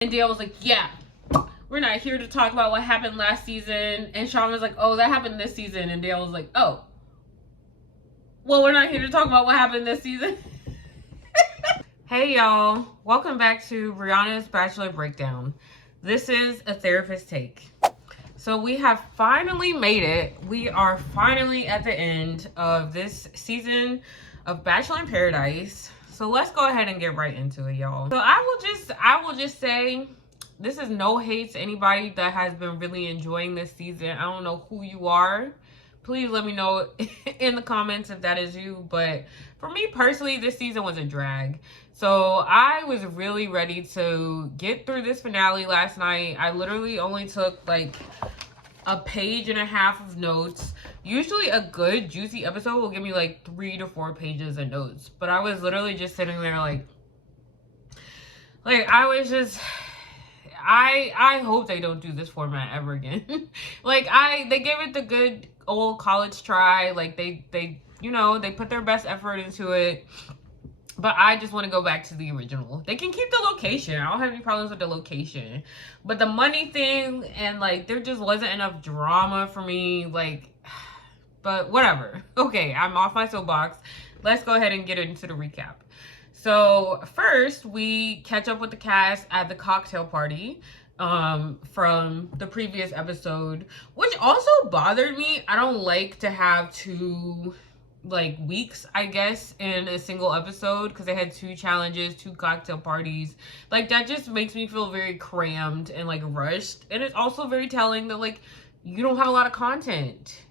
And Dale was like, yeah, we're not here to talk about what happened last season. And Sean was like, oh, that happened this season. And Dale was like, oh, well, we're not here to talk about what happened this season. Hey, y'all. Welcome back to Brianna's Bachelor Breakdown. This is a therapist take. So we have finally made it. We are finally at the end of this season of Bachelor in Paradise. So let's go ahead and get right into it, y'all. So I will just say, this is no hate to anybody that has been really enjoying this season. I don't know who you are. Please let me know in the comments if that is you. But for me personally, this season was a drag. So I was really ready to get through this finale last night. I literally only took like a page and a half of notes. Usually a good juicy episode will give me like 3 to 4 pages of notes. But I was literally just sitting there like I was just... I hope they don't do this format ever again. They gave it the good old college try. Like they you know, they put their best effort into it. But I just want to go back to the original. They can keep the location. I don't have any problems with the location. But the money thing and like there just wasn't enough drama for me. But whatever. Okay, I'm off my soapbox. Let's go ahead and get into the recap. So first, we catch up with the cast at the cocktail party from the previous episode, which also bothered me. I don't like to have two weeks, I guess, in a single episode because they had 2 challenges, 2 cocktail parties. That just makes me feel very crammed and rushed. And it's also very telling that you don't have a lot of content.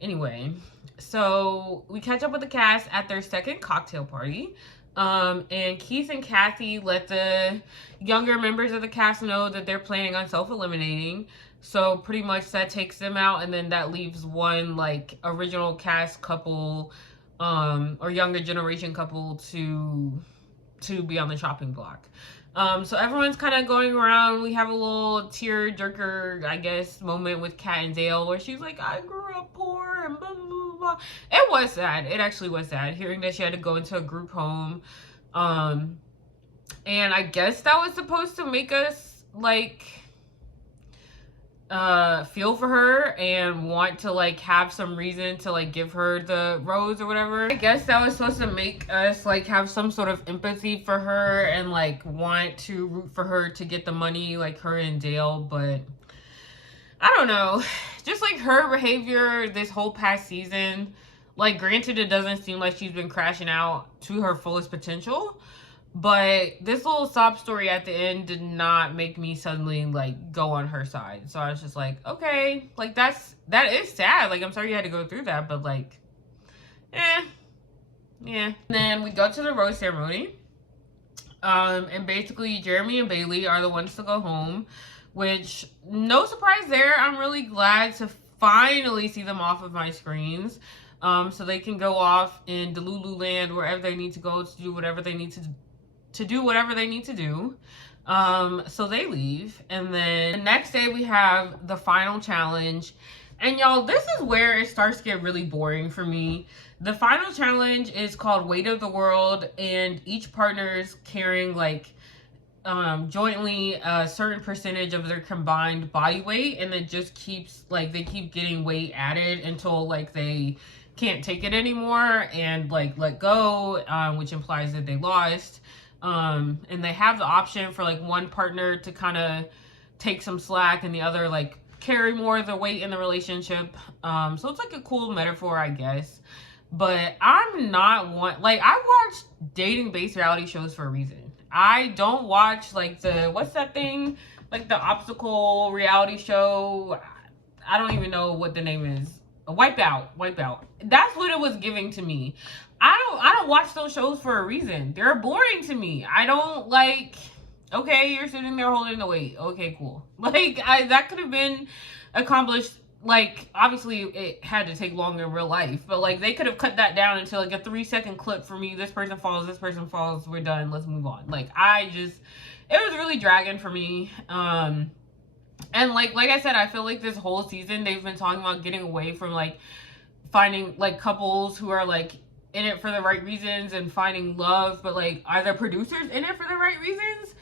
Anyway, so we catch up with the cast at their second cocktail party. And Keith and Kathy let the younger members of the cast know that they're planning on self-eliminating. So pretty much that takes them out, and then that leaves one original cast couple or younger generation couple to be on the chopping block. So everyone's kind of going around. We have a little tear jerker, I guess, moment with Kat and Dale where she's like, I grew up poor and blah, blah, blah. It was sad. It actually was sad hearing that she had to go into a group home. And I guess that was supposed to make us feel for her and want to have some reason to give her the rose or whatever. I guess that was supposed to make us have some sort of empathy for her and want to root for her to get the money her and Dale. But I don't know, just her behavior this whole past season, granted it doesn't seem like she's been crashing out to her fullest potential, but this little sob story at the end did not make me suddenly go on her side. So I was just okay, that is sad. I'm sorry you had to go through that, but yeah. And then we go to the rose ceremony. And basically Jeremy and Bailey are the ones to go home, which no surprise there. I'm really glad to finally see them off of my screens. So they can go off in Delulu land, wherever they need to go to do whatever they need to do whatever they need to do. So they leave, and then the next day we have the final challenge. And y'all, this is where it starts to get really boring for me. The final challenge is called Weight of the World, and each partner's carrying jointly a certain percentage of their combined body weight, and it just keeps they keep getting weight added until they can't take it anymore and let go, which implies that they lost. And they have the option for one partner to kind of take some slack and the other carry more of the weight in the relationship. So it's a cool metaphor, I guess. But I'm not I watch dating based reality shows for a reason. I don't watch the what's that thing, the obstacle reality show. I don't even know what the name is. Wipeout. That's what it was giving to me. I don't watch those shows for a reason. They're boring to me. I don't okay, you're sitting there holding the weight. Okay, cool. That could have been accomplished. Obviously it had to take longer in real life, but they could have cut that down into a 3-second clip for me. This person falls, we're done, let's move on. It was really dragging for me. And like I said, I feel this whole season they've been talking about getting away from finding couples who are in it for the right reasons and finding love, but are the producers in it for the right reasons?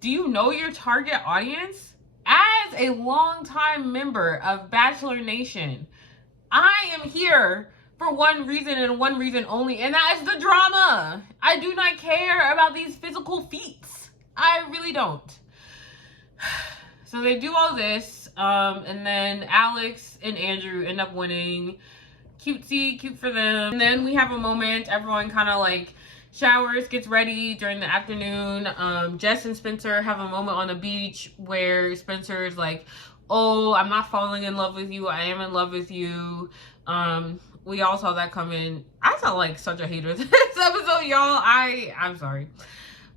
do you know your target audience? As a longtime member of Bachelor Nation, I am here for one reason and one reason only, and that is the drama. I do not care about these physical feats. I really don't. So they do all this, and then Alex and Andrew end up winning. Cutesy, cute for them. And then we have a moment, everyone kind of like showers, gets ready during the afternoon. Jess and Spencer have a moment on the beach where Spencer is like, oh, I'm not falling in love with you, I am in love with you. We all saw that coming. I sound like such a hater this episode, y'all. I'm sorry.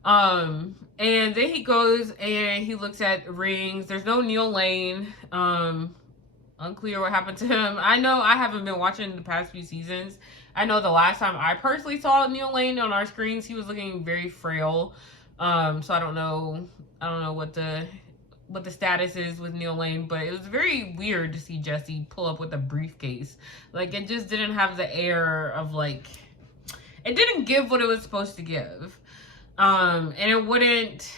And then he goes and he looks at rings. There's no Neil Lane. Unclear what happened to him. I know I haven't been watching the past few seasons. I know the last time I personally saw Neil Lane on our screens, he was looking very frail. So I don't know what the status is with Neil Lane, but it was very weird to see Jesse pull up with a briefcase. Like, it just didn't have the air of, like, it didn't give what it was supposed to give. And it wouldn't,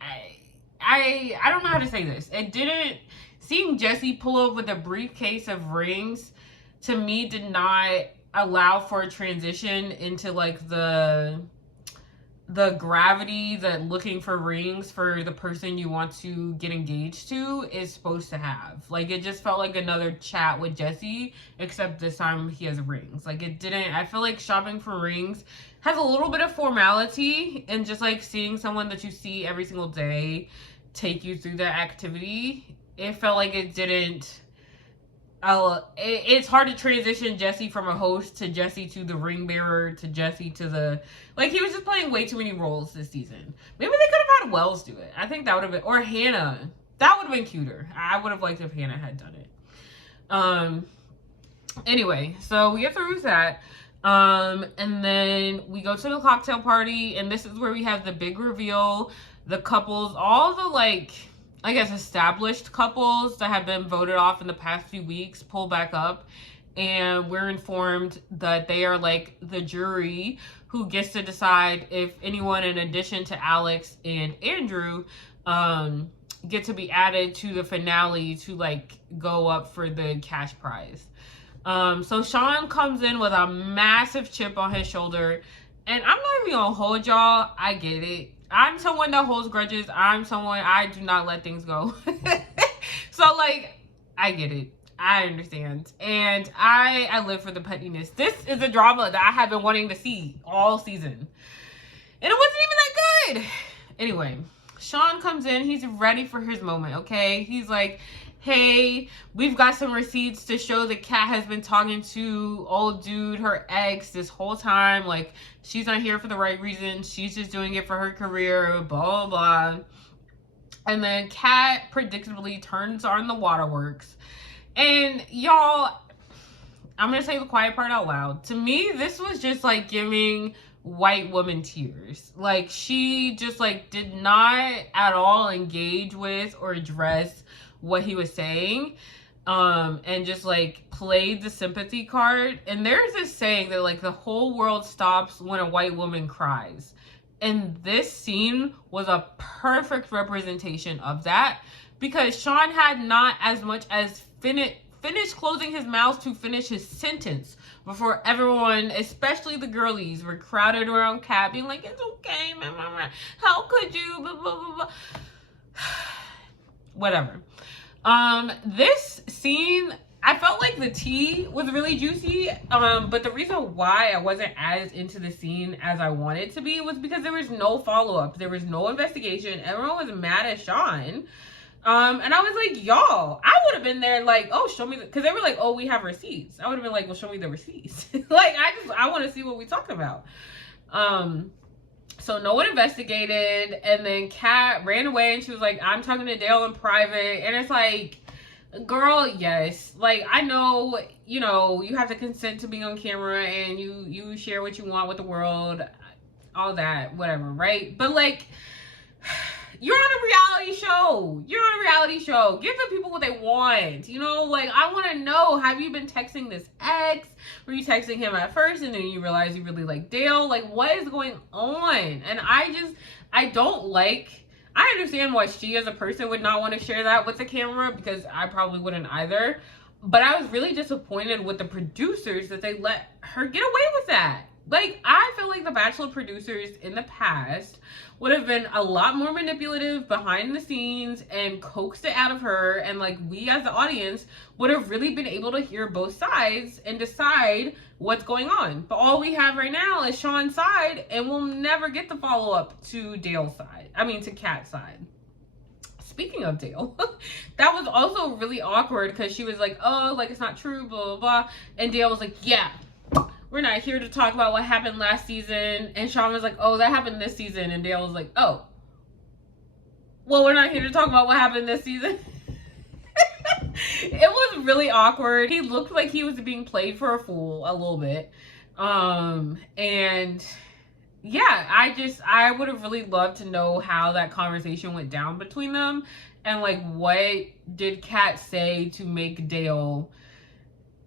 I don't know how to say this. It didn't, seeing Jesse pull up with a briefcase of rings, to me, did not allow for a transition into, like, the gravity that looking for rings for the person you want to get engaged to is supposed to have. Like, it just felt like another chat with Jesse, except this time he has rings. Like, it didn't, I feel like shopping for rings has a little bit of formality, and just like seeing someone that you see every single day take you through that activity, it felt like it didn't, it's hard to transition Jesse from a host to Jesse to the ring bearer to Jesse to the, like, he was just playing way too many roles this season. Maybe they could have had Wells do it. I think that would have been, or Hannah. That would have been cuter. I would have liked if Hannah had done it. Anyway, so we get through that. And then we go to the cocktail party, and this is where we have the big reveal. The couples, all the, like, I guess established couples that have been voted off in the past few weeks pull back up, and we're informed that they are like the jury who gets to decide if anyone in addition to Alex and Andrew get to be added to the finale to like go up for the cash prize. So Sean comes in with a massive chip on his shoulder, and I'm not even gonna hold y'all. I get it. I'm someone that holds grudges. I'm someone, I do not let things go. So, like, I get it. I understand. And I live for the pettiness. This is a drama that I have been wanting to see all season. And it wasn't even that good. Anyway, Sean comes in. He's ready for his moment, okay? He's like, hey, we've got some receipts to show that Kat has been talking to old dude, her ex, this whole time. Like, she's not here for the right reason. She's just doing it for her career, blah, blah, blah. And then Kat predictably turns on the waterworks. And y'all, I'm going to say the quiet part out loud. To me, this was just like giving white woman tears. Like, she just like did not at all engage with or address what he was saying, and just like played the sympathy card. And there's this saying that like the whole world stops when a white woman cries, and this scene was a perfect representation of that, because Sean had not as much as finished closing his mouth to finish his sentence before everyone, especially the girlies, were crowded around Kat being like, it's okay, how could you, blah, blah, blah, blah. Whatever. This scene, I felt like the tea was really juicy, but the reason why I wasn't as into the scene as I wanted to be was because there was no follow-up. There was no investigation. Everyone was mad at Sean. And I was like, y'all, I would have been there like, oh, show me, because they were like, oh, we have receipts. I would have been like, well, show me the receipts. Like, I want to see what we talking about. So no one investigated, and then Kat ran away, and she was like, I'm talking to Dale in private. And it's like, girl, yes, like, I know, you know, you have to consent to being on camera, and you share what you want with the world, all that, whatever, right? But like, You're on a reality show. You're on a reality show. Give the people what they want. You know, like, I want to know, have you been texting this ex? Were you texting him at first and then you realize you really like Dale? Like, what is going on? And I don't like, I understand why she as a person would not want to share that with the camera, because I probably wouldn't either. But I was really disappointed with the producers that they let her get away with that. Like, I feel like the Bachelor producers in the past would have been a lot more manipulative behind the scenes and coaxed it out of her. And, like, we as the audience would have really been able to hear both sides and decide what's going on. But all we have right now is Sean's side, and we'll never get the follow-up to Dale's side. I mean, to Kat's side. Speaking of Dale, that was also really awkward because she was like, oh, like, it's not true, blah, blah, blah. And Dale was like, yeah, we're not here to talk about what happened last season. And Sean was like, oh, that happened this season. And Dale was like, oh, well, we're not here to talk about what happened this season. It was really awkward. He looked like he was being played for a fool a little bit. And yeah, I would have really loved to know how that conversation went down between them. And, like, what did Kat say to make Dale,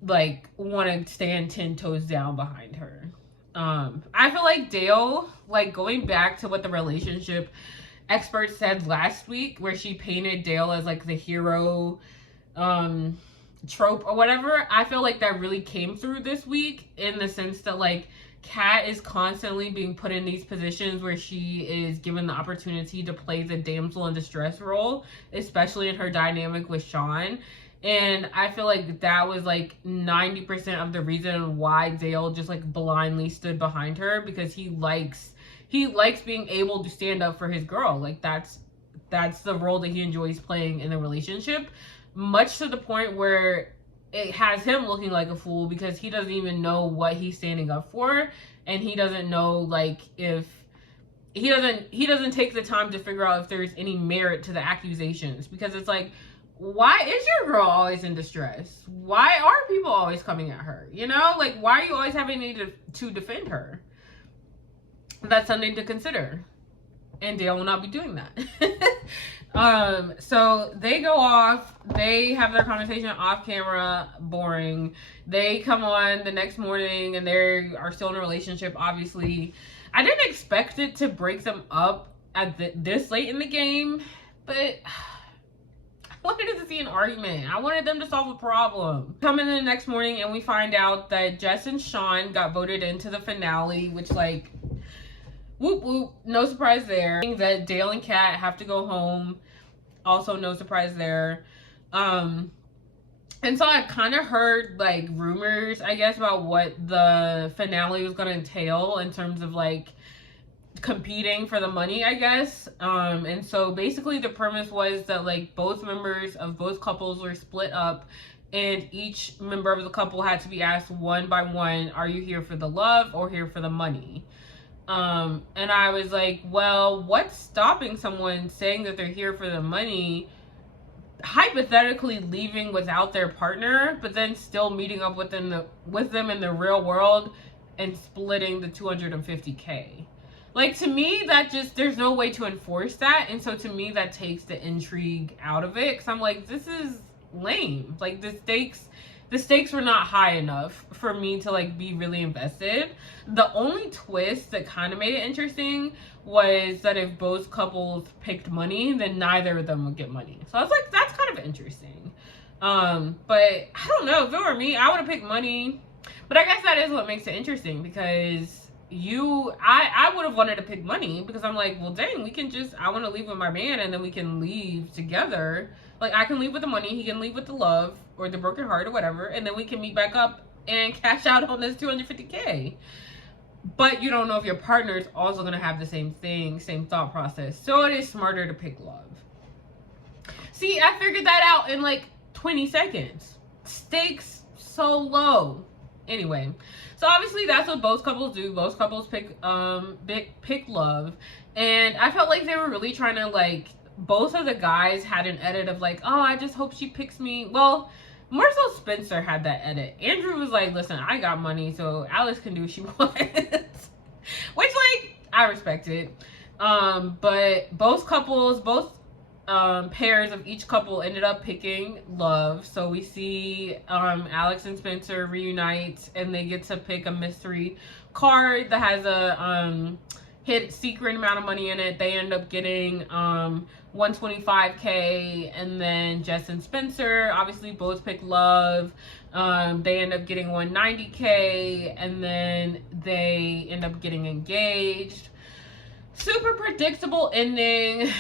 like, want to stand 10 toes down behind her. I feel like Dale, like, going back to what the relationship expert said last week, where she painted Dale as, like, the hero trope or whatever, I feel like that really came through this week, in the sense that, like, Kat is constantly being put in these positions where she is given the opportunity to play the damsel in distress role, especially in her dynamic with Sean. And I feel like that was like 90% of the reason why Dale just like blindly stood behind her, because he likes being able to stand up for his girl. Like, that's the role that he enjoys playing in the relationship, much to the point where it has him looking like a fool, because he doesn't even know what he's standing up for, and he doesn't know, like, if he doesn't take the time to figure out if there's any merit to the accusations, because it's like, why is your girl always in distress? Why are people always coming at her? You know, like, why are you always having to defend her? That's something to consider, and Dale will not be doing that. So they go off, they have their conversation off camera, boring. They come on the next morning and they are still in a relationship, obviously. I didn't expect it to break them up at this late in the game, but I wanted to see an argument. I wanted them to solve a problem. Come in the next morning and we find out that Jess and Sean got voted into the finale, which, like, whoop whoop, no surprise there. That Dale and Kat have to go home, also no surprise there. And so I kind of heard, like, rumors, I guess, about what the finale was going to entail in terms of, like, competing for the money, I guess. And so basically the premise was that, like, both members of both couples were split up, and each member of the couple had to be asked one by one, are you here for the love or here for the money? And I was like, well, what's stopping someone saying that they're here for the money, hypothetically leaving without their partner, but then still meeting up with them in the real world and splitting the $250K? Like, to me, that just, there's no way to enforce that. And so to me, that takes the intrigue out of it. Cause I'm like, this is lame. Like, the stakes were not high enough for me to, like, be really invested. The only twist that kind of made it interesting was that if both couples picked money, then neither of them would get money. So I was like, that's kind of interesting. But I don't know, if it were me, I would have picked money. But I guess that is what makes it interesting, because I would have wanted to pick money, because I'm like, well, dang, I want to leave with my man, and then we can leave together. Like, I can leave with the money, he can leave with the love or the broken heart or whatever, and then we can meet back up and cash out on this $250K. But you don't know if your partner is also going to have the same thing, same thought process. So it is smarter to pick love. See, I figured that out in like 20 seconds. Stakes so low. Anyway, so obviously that's what both couples do. Both couples pick love. And I felt like they were really trying to, like, both of the guys had an edit of like, oh, I just hope she picks me. Well, more so Spencer had that edit. Andrew was like, listen, I got money, so Alex can do what she wants. Which, like, I respect it. But both couples, both pairs of each couple ended up picking love. So we see Alex and Spencer reunite, and they get to pick a mystery card that has a hit secret amount of money in it. They end up getting 125K, and then Jess and Spencer obviously both pick love. They end up getting 190K, and then they end up getting engaged. Super predictable ending.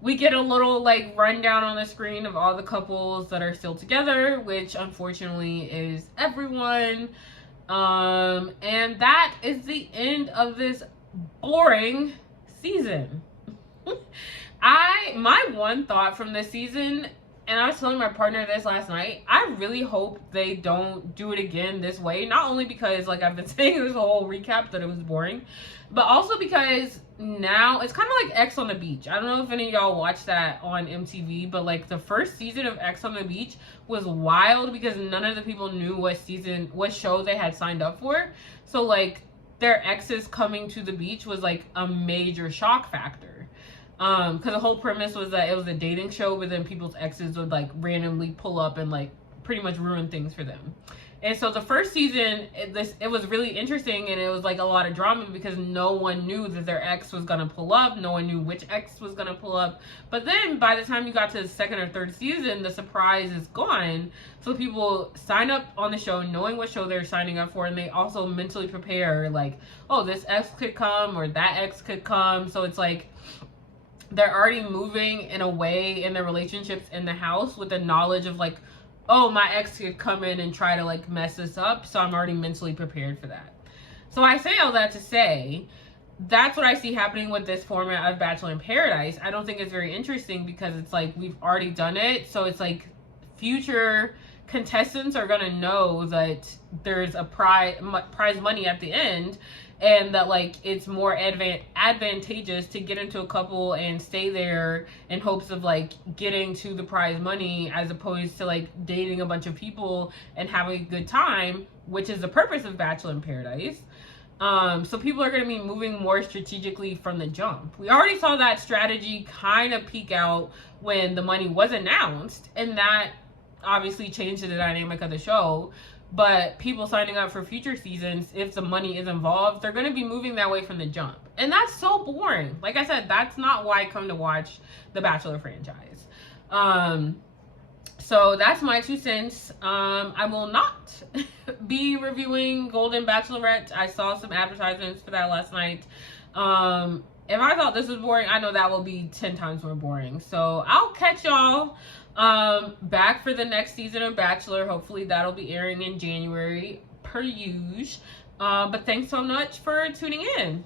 We get a little like rundown on the screen of all the couples that are still together, which unfortunately is everyone. And that is the end of this boring season. My one thought from this season, and I was telling my partner this last night, I really hope they don't do it again this way. Not only because, like I've been saying this whole recap, that it was boring, but also because now it's kind of like X on the Beach. I don't know if any of y'all watched that on MTV, but like the first season of X on the Beach was wild because none of the people knew what show they had signed up for. So like their exes coming to the beach was like a major shock factor. Because the whole premise was that it was a dating show, but then people's exes would like randomly pull up and like pretty much ruin things for them. And so the first season, it was really interesting, and it was like a lot of drama because no one knew that their ex was gonna pull up. No one knew which ex was gonna pull up. But then by the time you got to the second or third season, the surprise is gone. So people sign up on the show knowing what show they're signing up for, and they also mentally prepare like, oh, this ex could come or that ex could come. So it's like they're already moving in a way in their relationships in the house with the knowledge of like, oh, my ex could come in and try to like mess this up, so I'm already mentally prepared for that. So I say all that to say, that's what I see happening with this format of Bachelor in Paradise. I don't think it's very interesting because it's like we've already done it, so it's like future contestants are gonna know that there's a prize money at the end, and that like it's more advantageous to get into a couple and stay there in hopes of like getting to the prize money, as opposed to like dating a bunch of people and having a good time, which is the purpose of Bachelor in Paradise. So people are going to be moving more strategically from the jump. We already saw that strategy kind of peak out when the money was announced, and that obviously changed the dynamic of the show. But people signing up for future seasons, if the money is involved, they're going to be moving that way from the jump. And that's so boring. Like I said, that's not why I come to watch the Bachelor franchise. So that's my 2 cents. I will not be reviewing Golden Bachelorette. I saw some advertisements for that last night. If I thought this was boring, I know that will be 10 times more boring. So I'll catch y'all back for the next season of Bachelor. Hopefully that'll be airing in January per usual. But thanks so much for tuning in.